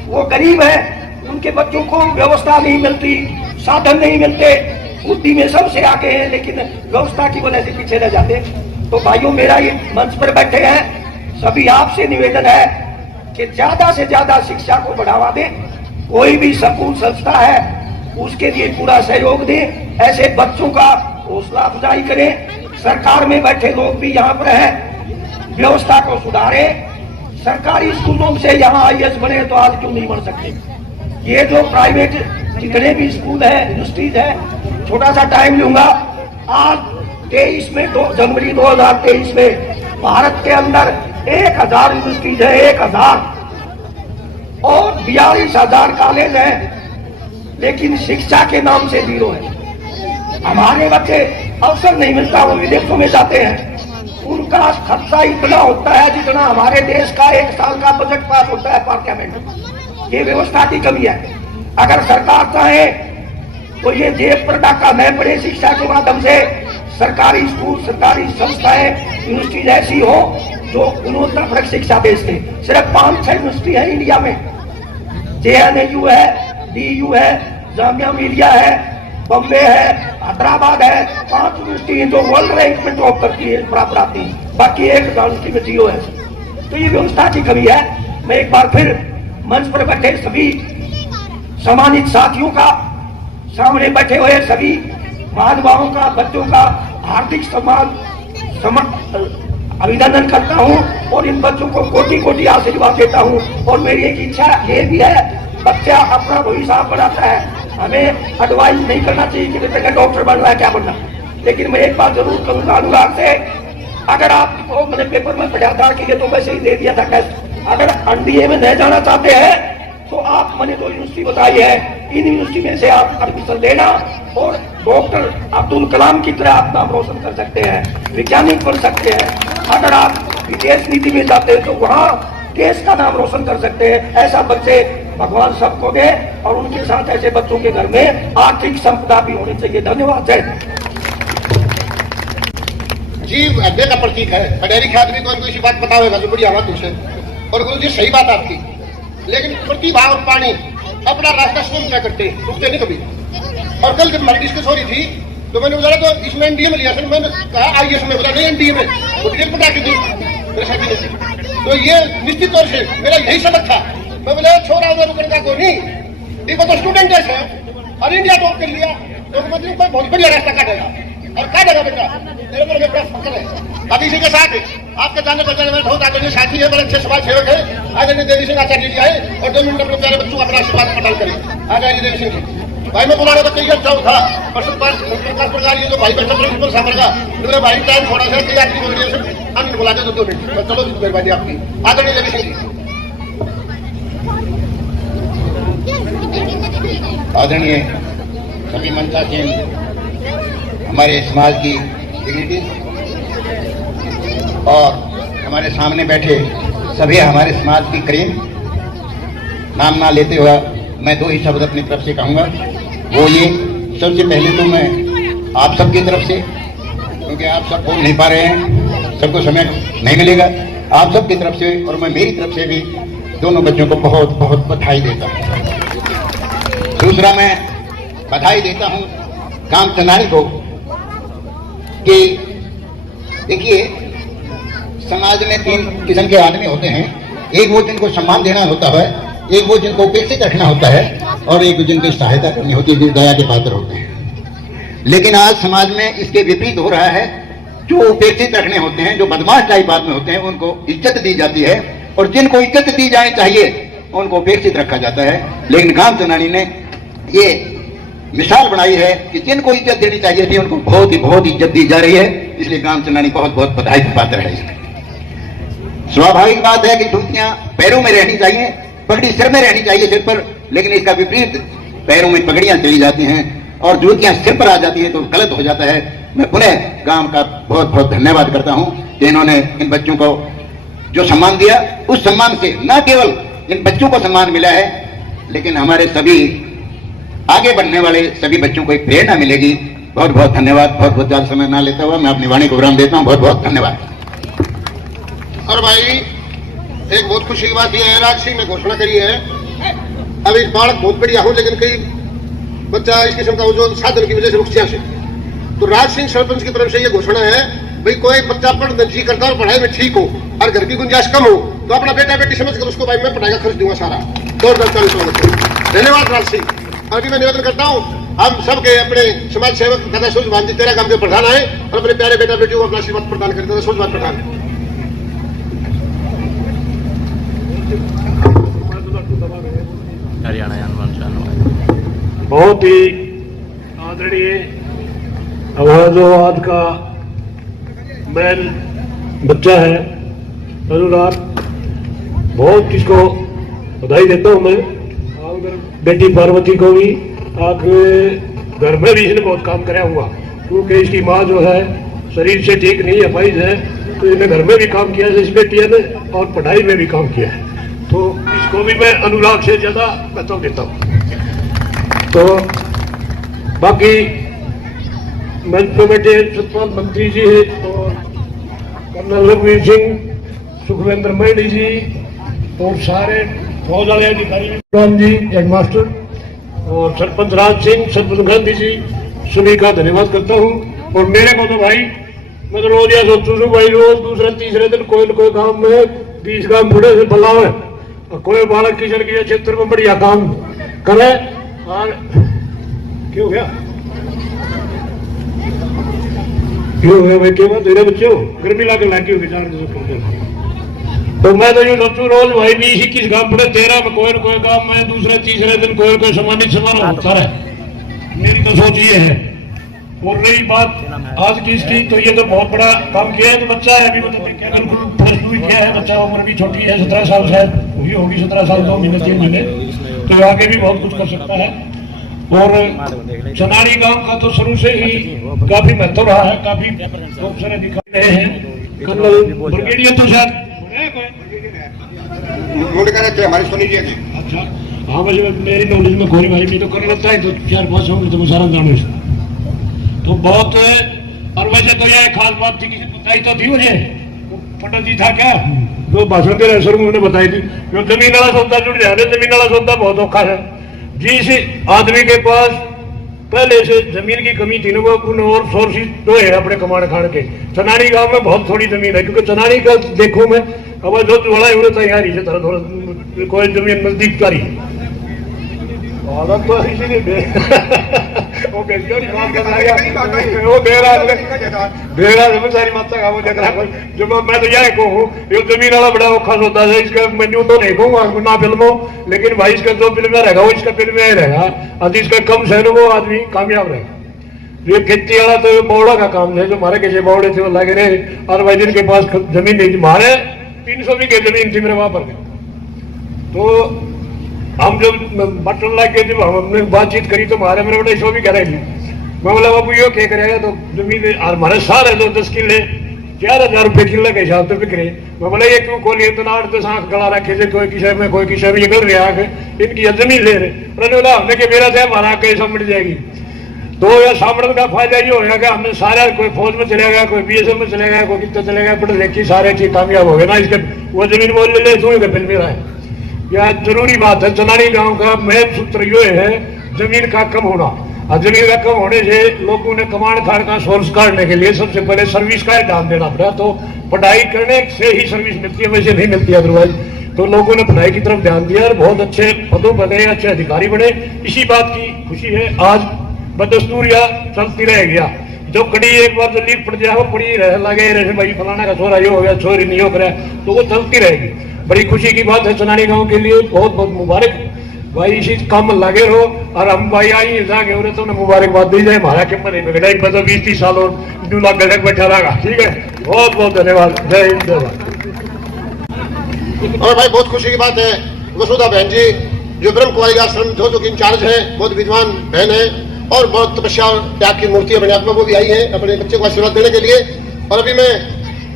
वो गरीब है, उनके बच्चों को व्यवस्था नहीं मिलती, साधन नहीं मिलते, बुद्धि में सबसे आगे हैं, लेकिन व्यवस्था की वजह से पीछे रह जाते। तो भाइयों, मेरा ये मंच पर बैठे हैं सभी आपसे निवेदन है कि ज्यादा से ज्यादा शिक्षा को बढ़ावा दें। कोई भी स्कूल संस्था है उसके लिए पूरा सहयोग दें। ऐसे बच्चों का हौसला अफजाई करें। सरकार में बैठे लोग भी यहाँ पर हैं, व्यवस्था को सुधारें। सरकारी स्कूलों से यहाँ IAS बने तो आज क्यों नहीं बन सकते? ये जो प्राइवेट जितने भी स्कूल है, यूनिवर्सिटीज है, छोटा सा टाइम लूंगा। आज 23 में जनवरी 2023 में भारत के अंदर 1000 यूनिवर्सिटीज है, 1000, और 42,000 कॉलेज हैं, लेकिन शिक्षा के नाम से 0 है। हमारे बच्चे अवसर नहीं मिलता, वो विदेशों में जाते हैं। उनका खर्चा इतना होता है जितना हमारे देश का 1 साल का बजट पास होता है पार्लियामेंट में। ये व्यवस्था की कमी है। अगर सरकार चाहे तो ये जेब पर डाका न पड़े, शिक्षा के माध्यम से सरकारी स्कूल, सरकारी संस्थाएं, यूनिवर्सिटीज ऐसी हो जो गुणवत्तापरक शिक्षा दे सके। सिर्फ 5-6 यूनिवर्सिटी है इंडिया में। JNU है, DU है, जामिया मिलिया है, बॉम्बे है, हैदराबाद है। 5 यूनिवर्सिटी जो वर्ल्ड रैंक में टॉप करती है, प्राप्त आती है। बाकी 1 यूनिवर्सिटी में 0 है। तो ये व्यवस्था की कमी है। मैं एक बार फिर मंच पर बैठे सभी सम्मानित साथियों का, सामने बैठे हुए सभी महानुभावों का, बच्चों का हार्दिक अभिनंदन करता हूं और इन बच्चों को कोटि-कोटि आशीर्वाद देता हूं। और मेरी एक इच्छा ये भी है, बच्चा अपना भविष्य आप बनाता है, हमें एडवाइस नहीं करना चाहिए कि बेटा डॉक्टर बनना है, क्या बनना। लेकिन मैं एक बात जरूर कहूंगा अनुराग से, अगर आपको मैंने पेपर में पढ़ा था कि ये तो वैसे ही दे दिया था टेस्ट, अगर NDA में नहीं जाना चाहते हैं तो आप मैंने जो यूनिवर्सिटी बताई है, इन यूनिवर्सिटी में से आप एडमिशन लेना और डॉक्टर अब्दुल कलाम की तरह आप नाम रोशन कर सकते हैं, वैज्ञानिक बन सकते हैं। अगर आप विदेश नीति में जाते हैं तो वहाँ देश का नाम रोशन कर सकते हैं। ऐसा बच्चे भगवान सबको दे और उनके साथ ऐसे बच्चों के घर में आर्थिक संपदा भी होनी चाहिए। धन्यवाद। जय जीव हत्या का प्रतीक है। खडेरी के आदमी को इसी बात बतावेगा जो बढ़िया बात उसे। और गुरु जी सही बात आपकी, लेकिन प्रतिभा और पानी अपना रास्ता स्वयं तय करते, रुकते नहीं कभी। और कल जब हमारी डिस्कस हो रही थी तो मैंने बोला तो इसमें एनडीए में लिया था, मैंने कहा आईएएस में, बोला नहीं एनडीए में, वो डिटेल पता की थी मेरे साथी ने। तो ये निश्चित तौर से मेरा यही सबक था। मैं बोले छोरा उधर उधर का कोई नहीं, देखो तो स्टूडेंट जैसे और इंडिया टॉप कर लिया तो मतलब कोई बहुत बढ़िया रास्ता काटेगा और काटेगा बेटा, मेरे मेरे बड़ा फकर है। अब इसी के साथ आपके जाने पहचाने में बहुत आदरणीय साथी है, बड़े अच्छे समाज सेवक है, आदरणीय देवी सिंह आचार्य जी आए और 2 मिनट अपने प्यारे बच्चों का अपना आशीर्वाद प्रदान करें। आचार्य देवी सिंह जी भाई मैं बुलाना तो कई अच्छा था, पर प्रकाश प्रकार ये जो भाई बैठा प्रिंसिपल साहब का मेरे भाई टाइम थोड़ा सा तैयार की बोलिए से अन्य बुला दे तो 2 मिनट चलो मेहरबानी आपकी। आदरणीय देवी सिंह जी। आदरणीय सभी मंचासीन, हमारे समाज की डिग्निटी और हमारे सामने बैठे सभी हमारे समाज की करीम, नाम ना लेते हुए मैं 2 ही शब्द अपनी तरफ से कहूँगा। वो ये, सबसे पहले तो मैं आप सबकी तरफ से, क्योंकि आप सब बोल नहीं पा रहे हैं, सबको समय नहीं मिलेगा, आप सबकी तरफ से और मैं मेरी तरफ से भी दोनों बच्चों को बहुत बहुत बधाई देता हूँ। दूसरा मैं बधाई देता हूँ काम चनारी को कि देखिए समाज में 3 किस्म के आदमी होते हैं, एक वो जिनको सम्मान देना होता है, एक वो जिनको उपेक्षित रखना होता है और एक जिनको सहायता करनी होती है, जो दया के पात्र होते हैं। लेकिन आज समाज में इसके विपरीत हो रहा है, जो उपेक्षित रखने होते हैं, जो बदमाश टाइप आदमी होते हैं, उनको इज्जत दी जाती है और जिनको इज्जत दी जानी चाहिए उनको उपेक्षित रखा जाता है। लेकिन काम चनानी ने ये मिसाल बनाई है कि जिनको इज्जत देनी चाहिए थी उनको बहुत इज्जत दी जा रही है, इसलिए काम चनानी बहुत बहुत बधाई का पात्र है। स्वाभाविक बात है कि जूतियां पैरों में रहनी चाहिए, पगड़ी सिर में रहनी चाहिए सिर पर, लेकिन इसका विपरीत पैरों में पगड़ियां चली जाती हैं और जूतियां सिर पर आ जाती है तो गलत हो जाता है। मैं पुनः गांव का बहुत बहुत धन्यवाद करता हूं कि इन्होंने इन बच्चों को जो सम्मान दिया, उस सम्मान से न केवल इन बच्चों को सम्मान मिला है, लेकिन हमारे सभी आगे बढ़ने वाले सभी बच्चों को एक प्रेरणा मिलेगी। बहुत बहुत धन्यवाद। बहुत बहुत ज्यादा समय ना लेता हुआ मैं अपनी वाणी को विराम देता हूँ। बहुत बहुत धन्यवाद। और भाई एक बहुत खुशी की बात यह है, राज सिंह ने घोषणा करी है, अभी बालक बहुत बढ़िया हो लेकिन कई बच्चा इस किस्म का वो जो साधन की वजह से रुक से, तो राज सिंह सरपंच की तरफ से ये घोषणा है भाई कोई बच्चा पढ़ने जी करता और पढ़ाई में ठीक हो और घर की गुंजाइश कम हो तो अपना बेटा बेटी समझ कर उसको भाई मैं पढ़ाई का खर्च दूंगा सारा 2040। धन्यवाद राज सिंह। अभी मैं निवेदन करता हूँ हम सबके अपने समाज सेवक दादा सूरजभान जी 13 गांव के प्रधान आए और अपने प्यारे बेटा बेटी को अपना आशीर्वाद प्रदान करें। दादा सूरजभान प्रधान। बहुत ही आदरणीय हमारा जो आज का मैन बच्चा है अनुराग, बहुत इसको बधाई देता हूँ मैं। और बेटी पार्वती को भी आपके घर में भी इसने बहुत काम कराया हुआ, क्योंकि इसकी माँ जो है शरीर से ठीक नहीं है, अपाहिज है, तो इसने घर में भी काम किया है इस बेटिया ने और पढ़ाई में भी काम किया है, तो इसको भी मैं अनुराग से ज्यादा महत्व देता हूँ। तो बाकी मंच पे बैठे सतपाल मंत्री जी और कर्नल रघुवीर सिंह, सुखविंद्र मैडी जी और सारे फौज वाले अधिकारी जी, हेडमास्टर और सरपंच राज सिंह, सरपंच गांधी जी, सभी का धन्यवाद करता हूँ। और मेरे को तो भाई मैं तो रोज यह सोचू हूँ भाई रोज दूसरे तीसरे दिन कोई न कोई काम में 20 काम बुढ़े से भला है और कोई बालक किशन के क्षेत्र में बढ़िया काम करे। और क्यों गया भाई क्यों तेरे बच्चे हो गर्मी लागी होगी 4 दिन। तो मैं तो यूँ सोचू रोज भाई 20-21 काम पड़े, 13 में कोई न कोई काम में दूसरे तीसरे दिन कोई न कोई सम्मानित समारोह होता है। मेरी तो सोच ये है। और रही बात आज की इसकी, तो ये तो बहुत बड़ा काम किया है। तो बच्चा है अभी मतलब +2 किया है, बच्चा उम्र भी छोटी है, 17 साल शायद हुई होगी, 17 साल 2 महीने 3 महीने, तो आगे भी बहुत कुछ कर सकता है। और चनारी गांव का तो शुरू से ही काफी महत्व रहा है, काफी बहुत सारे दिखा रहे हैं। कर्नल ब्रिगेडियर तो शायद हमारे सोनी जी। अच्छा, हाँ मुझे मेरी नॉलेज में कोई भाई नहीं तो कर लेता है तो 4-5 साल तो सारा जानो तो बहुत। और वैसे तो यह खास बात थी किसी बताई तो थी मुझे पंडित जी था क्या तो भाषण के अवसर में उन्होंने बताई थी जो जमीन वाला सौदा जुड़ जाए जमीन वाला सौदा बहुत औखा है। जिस आदमी के पास पहले से जमीन की कमी थी ना वो और सोर्सेज तो है अपने कमाने खाने के। चनानी गांव में बहुत थोड़ी जमीन है क्योंकि चनानी का देखो मैं अब जो बड़ा है तैयार ही से थोड़ा थोड़ा कोई जमीन नजदीक का रही हालत तो इसीलिए वो सारी मात्रा का वो देख रहा जो मैं तो यह कहूँ ये जमीन वाला बड़ा औखा होता है। इसका मेन्यू तो नहीं कहूँगा ना फिल्मों लेकिन भाई इसका जो फिल्म में रहेगा वो इसका फिल्म में रहेगा और जिसका कम से वो आदमी कामयाब रहेगा। ये खेती वाला तो बौड़ा का काम है जो हमारे कैसे बौड़े थे वो लगे रहे और भाई जिनके पास जमीन नहीं हमारे 300 बीघे जमीन थी मेरे वहां पर तो हम जब बटन लग गए जब हमने बातचीत करी तो हमारे मेरे बड़े शो भी कह रहे थे मैं बोला बाबू यो क्या करेगा तो जमीन हमारे सारे जो 10 किले 4,000 रुपये किले के हिसाब से बिक रहे। मैं बोला ये क्यों खोलिए इतना तो सांख गला रखे थे कोई किसी में कोई किसी में निकल रहा है इनकी जमीन ले रहे। उन्होंने बोला हमने कि मेरा से हमारा कहीं समझ जाएगी तो यह सामने का फायदा ये होगा कि हमने सारा कोई फौज में चले गया कोई BSF में चले गया कोई कितना चले गया पढ़ लिखी सारे चीज कामयाब हो गए ना इसके वो जमीन बोल ले फिल्म मेरा है। यह जरूरी बात है। चनानी गांव का मेन सूत्र ये है जमीन का कम होना और जमीन का कम होने से लोगों ने कमांड खाड़ का सोर्स काटने के लिए सबसे पहले सर्विस का ध्यान देना पड़ा। तो पढ़ाई करने से ही सर्विस मिलती है वैसे नहीं मिलती अदरवाइज। तो लोगों ने पढ़ाई की तरफ ध्यान दिया और बहुत अच्छे पदों बने अच्छे अधिकारी बने। इसी बात की खुशी है आज बदस्तूर या चलती रह गया जो कड़ी एक बार जो लीड पड़ जाए वो पड़ी रह लगे रहे भाई फलाना का छोरा ये हो गया छोरी नहीं हो गया तो वो चलती रहेगी। बड़ी खुशी की बात है चनानी गांव के लिए बहुत बहुत मुबारक भाई इसी काम लगे रहो और हम भाई आई जागे हो रहे तो मुबारकबाद दी जाए हमारा कीमत नहीं बिगड़ा एक मतलब 20-30 साल और 2 लाख गलत बैठा रहेगा। ठीक है बहुत बहुत धन्यवाद जय हिंद जय भारत। और भाई बहुत खुशी की बात है वसुधा बहन जी जो ब्रह्म कुमारी आश्रम जो की इंचार्ज है बहुत विद्वान बहन है और बहुत तपस्या और त्याग की मूर्ति अपने आप में वो भी आई है अपने बच्चे को आशीर्वाद देने के लिए। और अभी मैं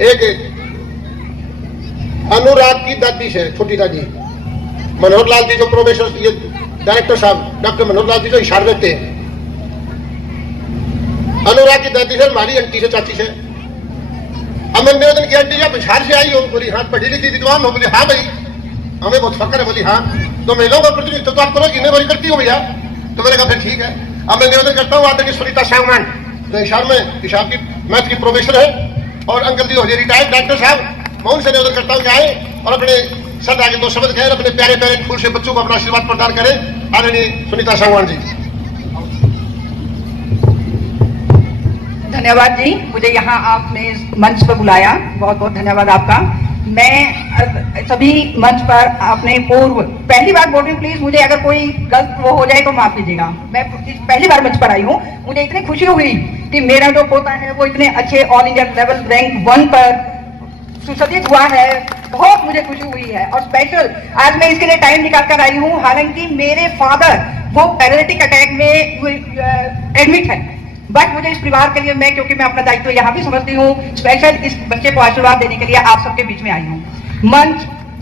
एक अनुराग की दादी से छोटी दादी मनोहर लाल जी जो प्रोफेसर ये डायरेक्टर साहब डॉक्टर मनोहर लाल जी जो इशारा देते हैं अनुराग की दादी से हमारी आंटी से चाची से अब मैंने निवेदन किया आंटी आप बिहार से आई हो बोली हाँ पढ़ी लिखी विद्वान हो बोली हाँ भाई हमें बहुत फक्र है बोली हाँ तो महिलाओं का प्रतिनिधित्व तो आप करोगी नहीं बोली करती हो भैया तो मैंने कहा फिर ठीक है। अब मैं निवेदन करता हूँ आदरणीय सुनीता सावमान तो हिसाब में हिसाब की मैथ की प्रोफेसर है और अंकल जी हो रिटायर्ड डॉक्टर साहब मैं उनसे निवेदन करता हूँ कि आए और अपने सद आगे 2 शब्द कहें अपने प्यारे प्यारे फूल से बच्चों को अपना आशीर्वाद प्रदान करें। आदरणीय सुनीता सावमान जी। धन्यवाद जी मुझे यहाँ आपने मंच पर बुलाया बहुत बहुत धन्यवाद आपका। मैं सभी मंच पर अपने पूर्व पहली बार बोल रही हूँ प्लीज मुझे अगर कोई गलत वो हो जाए तो माफ कीजिएगा। मैं पहली बार मंच पर आई हूँ मुझे इतनी खुशी हुई कि मेरा जो पोता है वो इतने अच्छे ऑल इंडिया लेवल रैंक 1 पर सुसज्जित हुआ है बहुत मुझे खुशी हुई है। और स्पेशल आज मैं इसके लिए टाइम निकाल कर आई हूँ हालांकि मेरे फादर वो पैरालिटिक अटैक में एडमिट है बट मुझे इस परिवार के लिए मैं क्योंकि मैं अपना दायित्व यहाँ भी समझती हूँ स्पेशल इस बच्चे को आशीर्वाद देने के लिए आप सबके बीच में आई हूँ।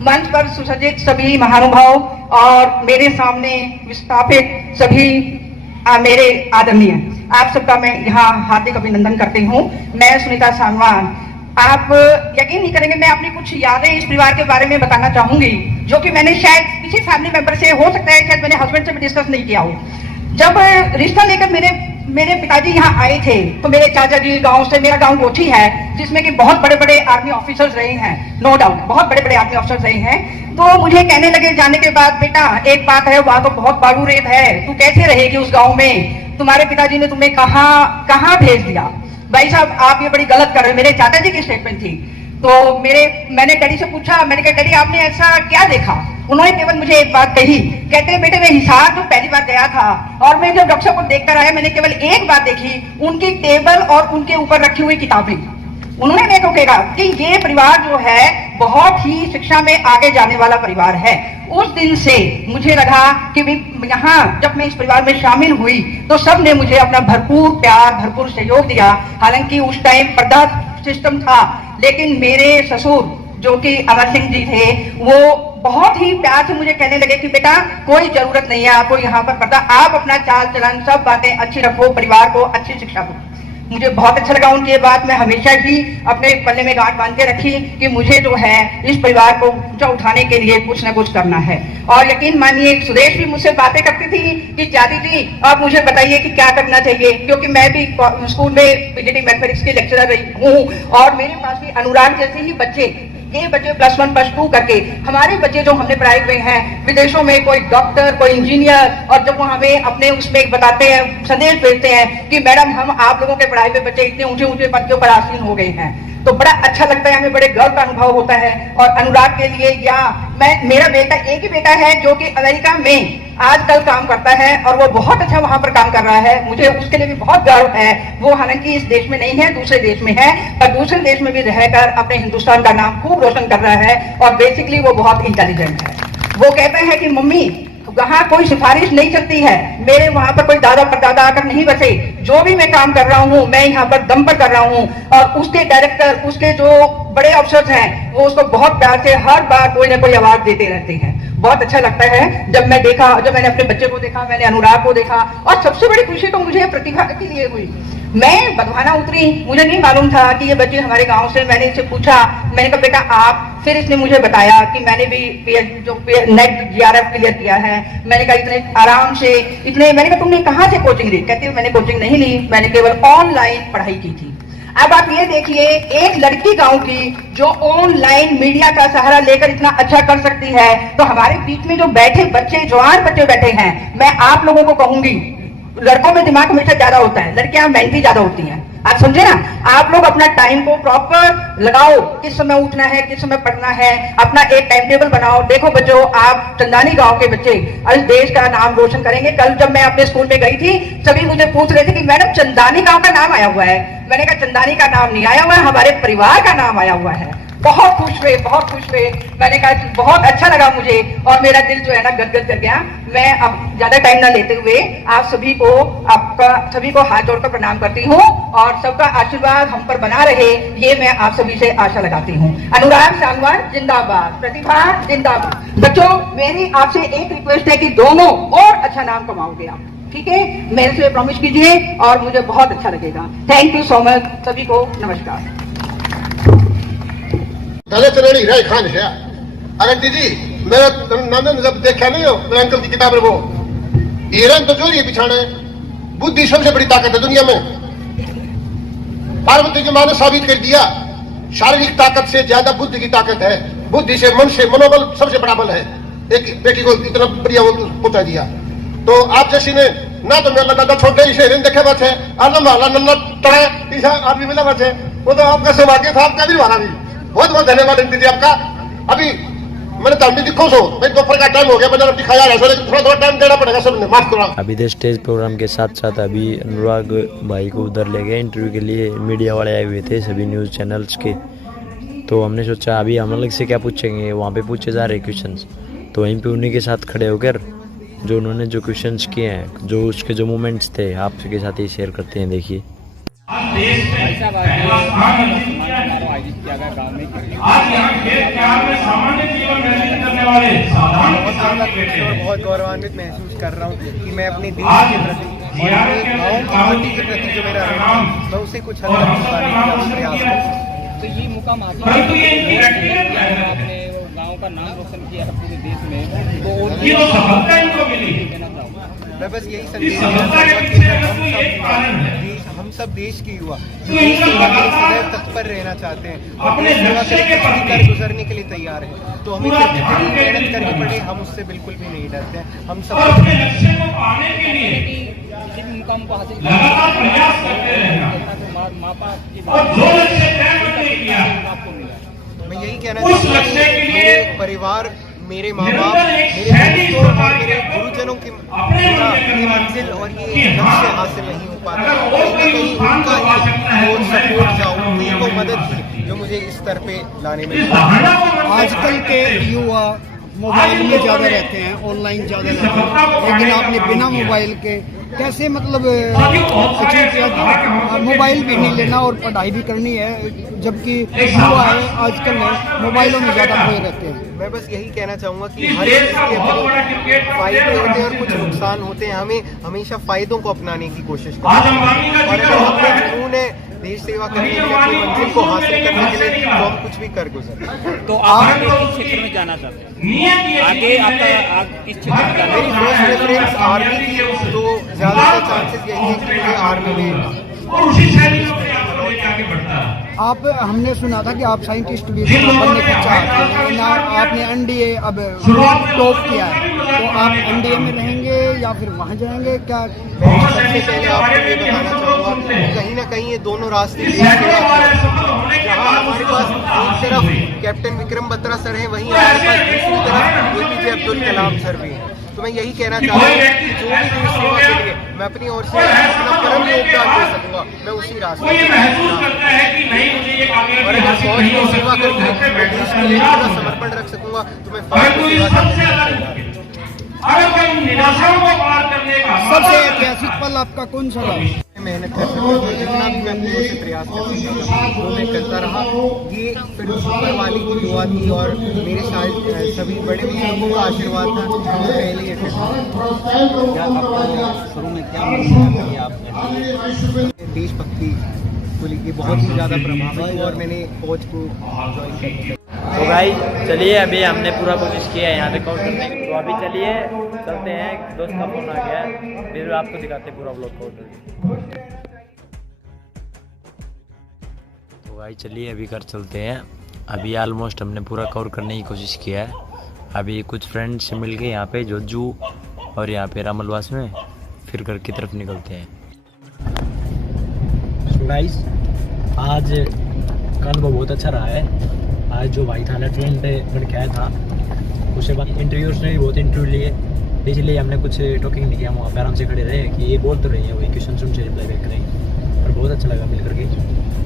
मंच पर सुसज्जित सभी महानुभाव और मेरे सामने विस्थापित सभी मेरे आदरणीय आप सबका मैं यहाँ हार्दिक अभिनंदन करती हूँ। मैं सुनीता सावमान आप यकीन नहीं करेंगे मैं अपनी कुछ यादें इस परिवार के बारे में बताना चाहूंगी जो कि मैंने शायद किसी फैमिली मेंबर से हो सकता है शायद मैंने हस्बैंड से भी डिस्कस नहीं किया हो। जब रिश्ता लेकर मेरे पिताजी यहाँ आए थे तो मेरे चाचा जी गांव से मेरा गांव गोची है जिसमें कि बहुत बड़े बड़े आर्मी ऑफिसर्स रहे हैं नो डाउट बहुत बड़े बड़े आर्मी ऑफिसर्स रहे हैं। तो मुझे कहने लगे जाने के बाद बेटा एक बात है वहां तो बहुत बालू रेत है तू कैसे रहेगी उस गाँव में तुम्हारे पिताजी ने तुम्हें कहाँ भेज दिया। भाई साहब आप ये बड़ी गलत कर रहे हैं मेरे चाचा जी की स्टेटमेंट थी। तो मैंने डैडी से पूछा मैंने कहा डैडी आपने ऐसा क्या देखा। उन्होंने केवल मुझे एक बात कही कहते हैं बेटे मैं हिसार जो पहली बार गया था और मैं जब डॉक्टर साहब को देखकर आया मैंने केवल एक बात देखी उनकी टेबल और उनके ऊपर रखी हुई किताबें। उन्होंने मेरे को कहा कि ये परिवार जो है बहुत ही शिक्षा में आगे जाने वाला परिवार है। उस दिन से मुझे लगा कि यहाँ जब मैं इस परिवार में शामिल हुई तो सब ने मुझे अपना भरपूर प्यार भरपूर सहयोग दिया। हालांकि उस टाइम पर्दा सिस्टम था लेकिन मेरे ससुर जो कि अमर सिंह जी थे वो बहुत ही प्यार से मुझे कहने लगे कि बेटा कोई जरूरत नहीं है आपको यहाँ पर पढ़ना, आप अपना चाल चलन सब बातें अच्छी रखो, परिवार को अच्छी शिक्षा दो। मुझे बहुत अच्छा लगा उनकी ये बात। मैं हमेशा ही अपने पल्ले में गांठ बांध के रखी कि मुझे जो है इस परिवार को ऊंचा उठाने के लिए कुछ ना कुछ करना है। और यकीन मानिए सुदेश भी मुझसे बातें करती थी कि जाती जी आप मुझे बताइए कि क्या करना चाहिए, क्योंकि मैं भी स्कूल में पीजीटी मैथमेटिक्स की लेक्चरर रही हूँ और मेरे पास भी अनुराग जैसे ही बच्चे, ये बच्चे +1 +2 करके, हमारे बच्चे जो हमने पढ़ाए हुए हैं विदेशों में, कोई डॉक्टर कोई इंजीनियर, और जब वो हमें अपने उसमें बताते हैं, संदेश भेजते हैं कि मैडम हम आप लोगों के पढ़ाए हुए बच्चे इतने ऊंचे ऊंचे पदों पर आसीन हो गए हैं, तो बड़ा अच्छा लगता है, हमें बड़े गर्व का अनुभव होता है। और अनुराग के लिए या मेरा बेटा एक ही बेटा है जो कि अमेरिका में आजकल काम करता है और वो बहुत अच्छा वहां पर काम कर रहा है, मुझे उसके लिए भी बहुत गर्व है। वो हालांकि इस देश में नहीं है, दूसरे देश में है, पर दूसरे देश में भी रहकर अपने हिंदुस्तान का नाम खूब रोशन कर रहा है और बेसिकली वो बहुत इंटेलिजेंट है। वो कहता है कि मम्मी वहाँ कोई सिफारिश नहीं चलती है, मेरे वहाँ पर कोई दादा परदादा आकर नहीं बसे, जो भी मैं काम कर रहा हूँ मैं यहाँ पर दम पर कर रहा हूँ। और उसके डायरेक्टर, उसके जो बड़े अफसर हैं वो उसको बहुत प्यार से हर बार कोई ना कोई अवार्ड देते रहते हैं। बहुत अच्छा लगता है जब मैंने अपने बच्चे को देखा, मैंने अनुराग को देखा, और सबसे बड़ी खुशी तो मुझे प्रतिभा के लिए हुई। मैं बधवाना उतरी, मुझे नहीं मालूम था कि ये बच्चे हमारे गांव से, मैंने इससे पूछा, मैंने कहा बेटा आप, फिर इसने मुझे बताया कि मैंने भी नेट GRF क्लियर किया है। मैंने कहा इतने आराम से मैंने कहा तुमने कहाँ से कोचिंग ली? कहती है मैंने कोचिंग नहीं ली, मैंने केवल ऑनलाइन पढ़ाई की थी। अब आप ये देखिए एक लड़की गांव की जो ऑनलाइन मीडिया का सहारा लेकर इतना अच्छा कर सकती है, तो हमारे बीच में जो बैठे बच्चे, जवान बच्चे बैठे हैं, मैं आप लोगों को कहूंगी लड़कों में दिमाग हमेशा ज्यादा होता है, लड़कियां मेहनती ज्यादा होती हैं, आप समझे ना। आप लोग अपना टाइम को प्रॉपर लगाओ, किस समय उठना है, किस समय पढ़ना है, अपना एक टाइम टेबल बनाओ। देखो बच्चों, आप चंदानी गांव के बच्चे इस देश का नाम रोशन करेंगे। कल जब मैं अपने स्कूल में गई थी, सभी मुझे पूछ रहे थे कि मैडम चंदानी गांव का नाम आया हुआ है। मैंने कहा चंदानी का नाम नहीं आया हुआ है, हमारे परिवार का नाम आया हुआ है। बहुत खुश हुए, बहुत खुश हुए। मैंने कहा बहुत अच्छा लगा मुझे, और मेरा दिल जो है ना गदगद कर गया। मैं अब ज्यादा टाइम ना लेते हुए आप सभी को हाथ जोड़कर प्रणाम करती हूँ, और सबका आशीर्वाद हम पर बना रहे, ये मैं आप सभी से आशा लगाती हूँ। अनुराग सांगवान जिंदाबाद, प्रतिभा जिंदाबाद। बच्चों मेरी आपसे एक रिक्वेस्ट है कि दोनों और अच्छा नाम कमाओगे आप, ठीक है? मेरे से प्रॉमिस कीजिए और मुझे बहुत अच्छा लगेगा। थैंक यू सो मच, सभी को नमस्कार। चलेड़ी राय खान है। अगर दीदी मेरा नाम जब देखा नहीं हो मेरे अंकल की किताब है वो ईरान तो चोरी है पिछाड़े। बुद्धि सबसे बड़ी ताकत है दुनिया में। पार्वती की मां ने साबित कर दिया शारीरिक ताकत से ज्यादा बुद्धि की ताकत है। बुद्धि से, मन से, मनोबल सबसे बड़ा बल है। एक बेटी को इतना बढ़िया वो पहुंचा दिया। तो आप जैसी ने ना तो मेरा दादा छोटे इसे देखे बात है, आदमी मिला बात है, वो तो आपका सौभाग्य था, आपका भी हमारा भी। बहुत बहुत धन्यवाद दीदी आपका। अभी मैंने तभी दिखो सो भाई दोपहर का टाइम हो गया, मैंने दिखाया है, थोड़ा टाइम देना पड़ेगा सबने, माफ करो। अभी तो स्टेज प्रोग्राम के साथ साथ अभी अनुराग भाई को उधर ले गए इंटरव्यू के लिए। मीडिया वाले आए हुए थे सभी न्यूज़ चैनल्स के, तो हमने सोचा अभी हम अलग से क्या पूछेंगे, वहाँ पे पूछे जा रहे क्वेश्चंस, तो वहीं पे उन्हीं के साथ खड़े होकर जो उन्होंने जो क्वेश्चंस किए हैं, जो उसके जो मोमेंट्स थे, आपके साथ ही शेयर करते हैं। देखिए बहुत गौरवान्वित महसूस कर रहा हूँ कि मैं अपने देश के प्रति और अपने गाँव के प्रति जो मेरा मैं उसे कुछ हद तक निभाने का प्रयास करूँ। तो ये मुकाम आपने गांव का नाम रोशन किया है पूरे देश में, तो मैं बस यही संदेश देना चाहूँगा कि हम सब देश के युवा जो देश सेवा के लिए सदैव तत्पर रहना चाहते हैं, अपने सेवा कर गुजरने के लिए तैयार हैं, तो हमें कितनी मेहनत करनी पड़े हम उससे बिल्कुल भी नहीं डरते हैं। हम सब मुकाम को हासिल मैं यही कहना चाहूँगा कि मेरे परिवार, मेरे माँ बाप, मेरे दोस्तों और मेरे गुरुजनों की ये मंजिल और ये लक्ष्य हासिल नहीं हो पाता, कहीं उनका ही सपोर्ट था, उनकी को मदद थी जो मुझे इस स्तर पे लाने में। आजकल के युवा मोबाइल में ज़्यादा रहते हैं, ऑनलाइन ज़्यादा रहते हैं, लेकिन आपने बिना मोबाइल के कैसे मतलब अचीव किया? मोबाइल भी नहीं लेना और पढ़ाई भी करनी है, जबकि युवा है आजकल मोबाइलों में ज़्यादा खोए रहते हैं। मैं बस यही कहना चाहूँगा कि हर चीज़ के अपने फायदे होते हैं और कुछ नुकसान होते हैं। हमें हमेशा फ़ायदों को अपनाने की कोशिश करनी चाहिए और अगर हमें जुनून है देश सेवा करने के लिए, अपनी मंजिल को हासिल करने के लिए, तो हम कुछ भी कर गुजरे। तो आप आगे किस क्षेत्र में जाना चाहते हैं? आगे आपका किस क्षेत्र में जाना? मेरी फर्स्ट प्रेफरेंस आर्मी थी, तो ज़्यादातर चांसेस यही है कि मुझे आर्मी में। आप हमने सुना था कि आप साइंटिस्ट भी बनने की चाहते हैं, लेकिन आपने एनडीए अब टॉप किया है, तो आप एनडीए में रहेंगे या फिर वहाँ जाएंगे क्या? मैं सबसे पहले आपको ये बताना चाहूँगा कहीं ना कहीं ये दोनों रास्ते जहाँ हमारे पास एक तरफ कैप्टन विक्रम बत्रा सर है, वहीं हमारे पास दूसरी तरफ एपीजे अब्दुल कलाम सर भी हैं। तो मैं यही कहना चाहता हूँ कि जो भी देश सेवा के लिए मैं अपनी ओर से अपना परम योगदान दे सकूँगा, मैं उसी रास्ते और अगर फौज की सेवा करके मैं देश के लिए पूरा समर्पण रख सकूँगा तो मैं फौज की सेवा करने सबसे ऐतिहासिक पल आपका कौन सा रहा? मेहनत कर सकूँ, जितना भी मैं अपनी ओर से प्रयास कर सकता वो मैं करता रहा। ये फिर ऊपर वाले की दुआ थी और मेरे शायद सभी बड़े बुजुर्गों का आशीर्वाद था, तो पहले ये शुरू में क्या आपने देशभक्ति को लेकर बहुत ही ज़्यादा प्रभावित हुआ और मैंने फौज को ज्वाइन किया। तो भाई चलिए, अभी हमने पूरा कोशिश किया है यहाँ पे कॉल करने की, तो अभी चलिए चलते हैं, दोस्त का फोन आ गया है, फिर आपको दिखाते हैं पूरा व्लॉग कॉल। तो भाई चलिए अभी घर चलते हैं। अभी ऑलमोस्ट हमने पूरा कवर करने की कोशिश किया है। अभी कुछ फ्रेंड्स से मिल के यहाँ पे जोजू और यहाँ पे रामलवास में, फिर घर की तरफ निकलते हैं। गाइस आज का अनुभव बहुत अच्छा रहा है। आज जो भाई था लेफ्टिनेंट बन के आया था, उसके बाद इंटरव्यूज ने भी बहुत इंटरव्यू लिए, इसलिए हमने कुछ टॉकिंग नहीं किया, वहाँ पे आराम से खड़े रहे कि ये बोल तो रही है, वही क्वेश्चन सुन से रिप्लाई बैक करें, और बहुत अच्छा लगा मिल करके।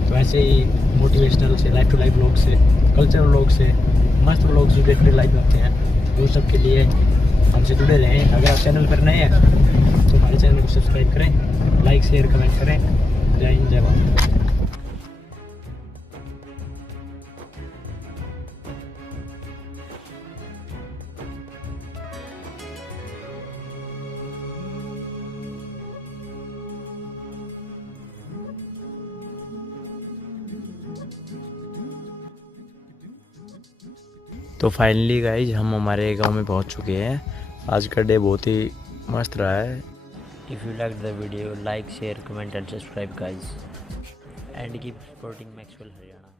तो ऐसे ही मोटिवेशनल से, लाइफ टू लाइफ व्लॉग से, कल्चरल व्लॉग से, मस्त व्लॉग जो डे टू डे लाइफ में होते हैं, वो सब के लिए हमसे जुड़े रहें। अगर आप चैनल पर नए हैं तो हमारे चैनल को सब्सक्राइब करें, लाइक शेयर कमेंट करें। जय हिंद, जय भारत। तो फाइनली गाइज हम हमारे गांव में पहुंच चुके हैं। आज का डे बहुत ही मस्त रहा है। If you like the video, like share comment and subscribe guys, and keep supporting Maxwell Haryana.